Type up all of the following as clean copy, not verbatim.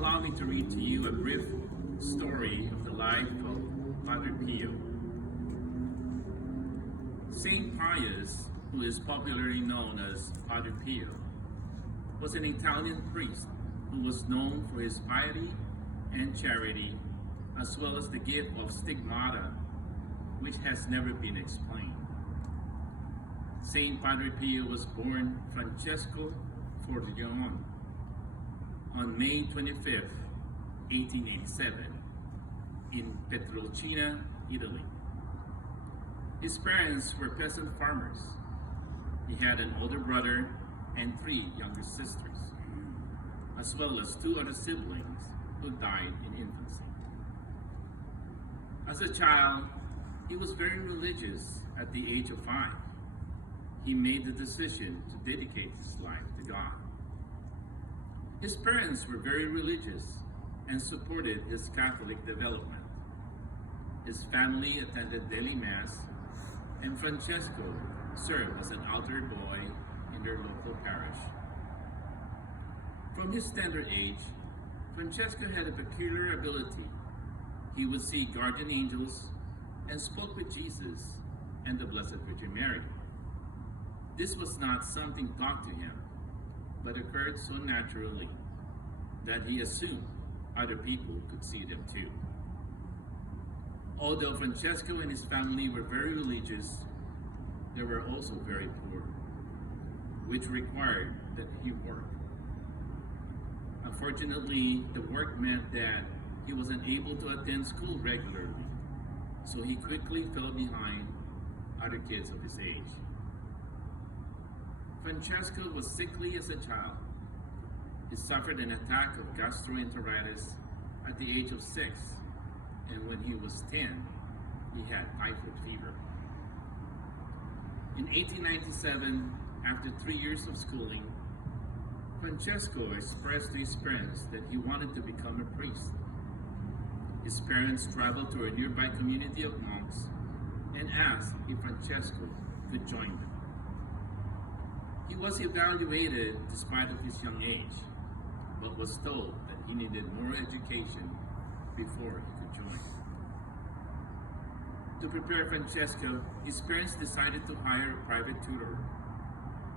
Allow me to read to you a brief story of the life of Padre Pio. Saint Pius, who is popularly known as Padre Pio, was an Italian priest who was known for his piety and charity, as well as the gift of stigmata, which has never been explained. Saint Padre Pio was born Francesco Forgione on May 25, 1887, in Pietrelcina, Italy. His parents were peasant farmers. He had an older brother and 3 younger sisters, as well as 2 other siblings who died in infancy. As a child, he was very religious. At the age of 5, he made the decision to dedicate his life to God. His parents were very religious and supported his Catholic development. His family attended daily Mass, and Francesco served as an altar boy in their local parish. From his tender age, Francesco had a peculiar ability. He would see guardian angels and spoke with Jesus and the Blessed Virgin Mary. This was not something taught to him, but occurred so naturally that he assumed other people could see them too. Although Francesco and his family were very religious, they were also very poor, which required that he work. Unfortunately, the work meant that he was unable to attend school regularly, so he quickly fell behind other kids of his age. Francesco was sickly as a child. He suffered an attack of gastroenteritis at the age of 6, and when he was 10, he had typhoid fever. In 1897, after 3 years of schooling, Francesco expressed to his parents that he wanted to become a priest. His parents traveled to a nearby community of monks and asked if Francesco could join them. He was evaluated despite of his young age, but was told that he needed more education before he could join. To prepare Francesco, his parents decided to hire a private tutor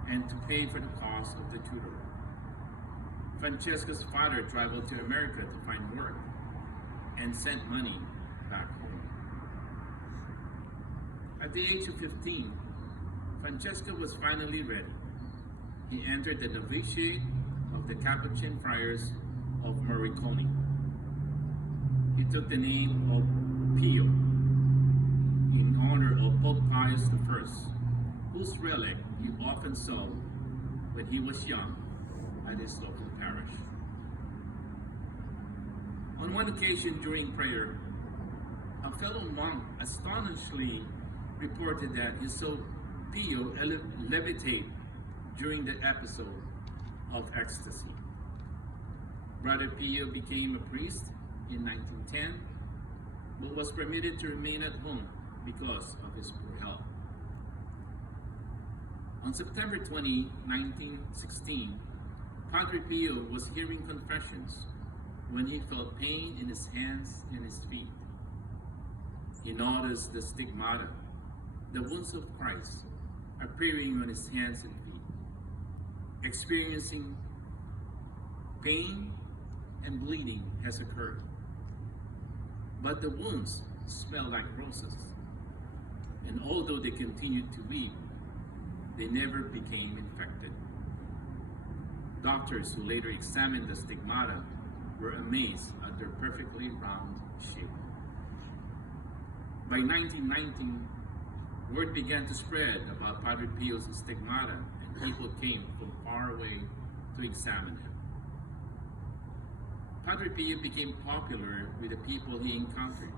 and to pay for the cost of the tutor. Francesco's father traveled to America to find work and sent money back home. At the age of 15, Francesco was finally ready. He entered the novitiate of the Capuchin friars of Morricone. He took the name of Pio in honor of Pope Pius I, whose relic he often saw when he was young at his local parish. On one occasion during prayer, a fellow monk astonishingly reported that he saw Pio levitate during the episode of ecstasy. Brother Pio became a priest in 1910, but was permitted to remain at home because of his poor health. On September 20, 1916, Padre Pio was hearing confessions when he felt pain in his hands and his feet. He noticed the stigmata, the wounds of Christ, appearing on his hands and feet. Experiencing pain and bleeding has occurred, but the wounds smell like roses, and although they continued to weep, they never became infected. Doctors who later examined the stigmata were amazed at their perfectly round shape. By 1919, word began to spread about Padre Pio's stigmata, and people came from far away to examine him. Padre Pio became popular with the people he encountered,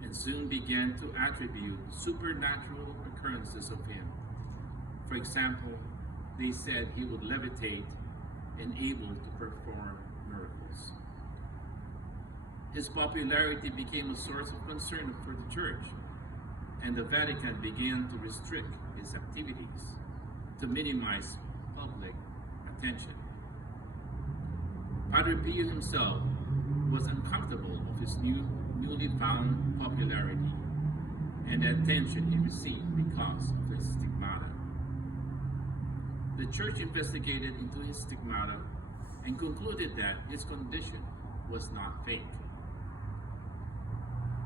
and soon began to attribute supernatural occurrences of him. For example, they said he would levitate and able to perform miracles. His popularity became a source of concern for the Church, and the Vatican began to restrict his activities to minimize public attention. Padre Pio himself was uncomfortable of his newly found popularity and the attention he received because of his stigmata. The church investigated into his stigmata and concluded that his condition was not fake.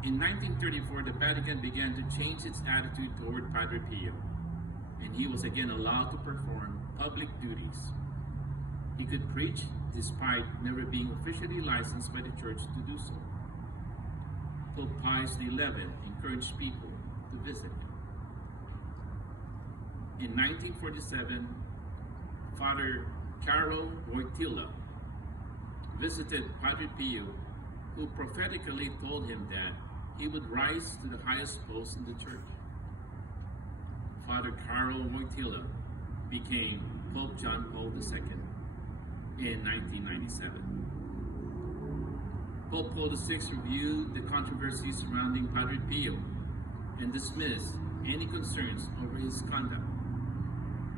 In 1934, the Vatican began to change its attitude toward Padre Pio, and he was again allowed to perform public duties. He could preach despite never being officially licensed by the church to do so. Pope Pius XI encouraged people to visit him. In 1947, Father Carlo Wojtyla visited Padre Pio, who prophetically told him that he would rise to the highest post in the church. Father Carlo Wojtyla became Pope John Paul II in 1997. Pope Paul VI reviewed the controversy surrounding Padre Pio and dismissed any concerns over his conduct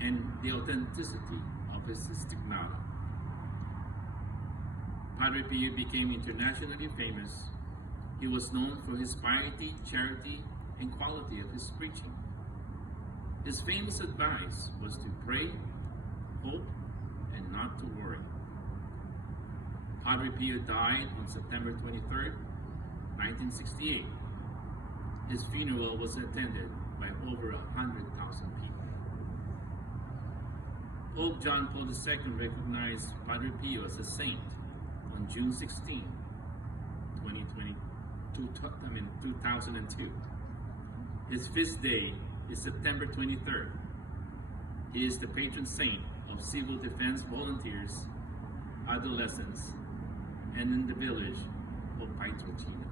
and the authenticity of his stigmata. Padre Pio became internationally famous. He was known for his piety, charity, and quality of his preaching. His famous advice was to pray, hope, and not to worry. Padre Pio died on September 23, 1968. His funeral was attended by over 100,000 people. Pope John Paul II recognized Padre Pio as a saint on June 16, 2002. His feast day is September 23rd. He is the patron saint of civil defense volunteers, adolescents, and in the village of Pietrelcina.